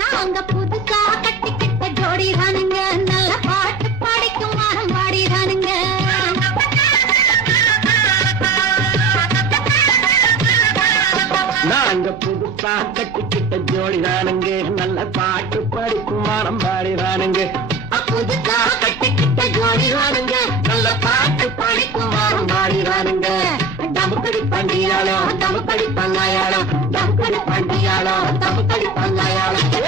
நாங்க புதுசா கட்டிக்கிட்ட ஜோடி தானுங்க, நல்ல பாட்டு பாடிக்கும் வாரம் பாடி தானுங்க. நாங்க புதுசா கட்டிக்கிட்ட ஜோடி தானுங்க, நல்ல பாட்டு படிக்கும் வாரம் பாடி தானுங்க. புதுசா கட்டிக்கிட்ட ஜோடி தானுங்க, நல்ல பாட்டு பாடிக்கும் வாரம் பாடி தானுங்க. டமுக்கடி பண்டியாளோ, டமுக்கடி பங்காயாளோ, டமுக்கடி பண்டியாளோ, டமுக்கடி பங்காயாளோ.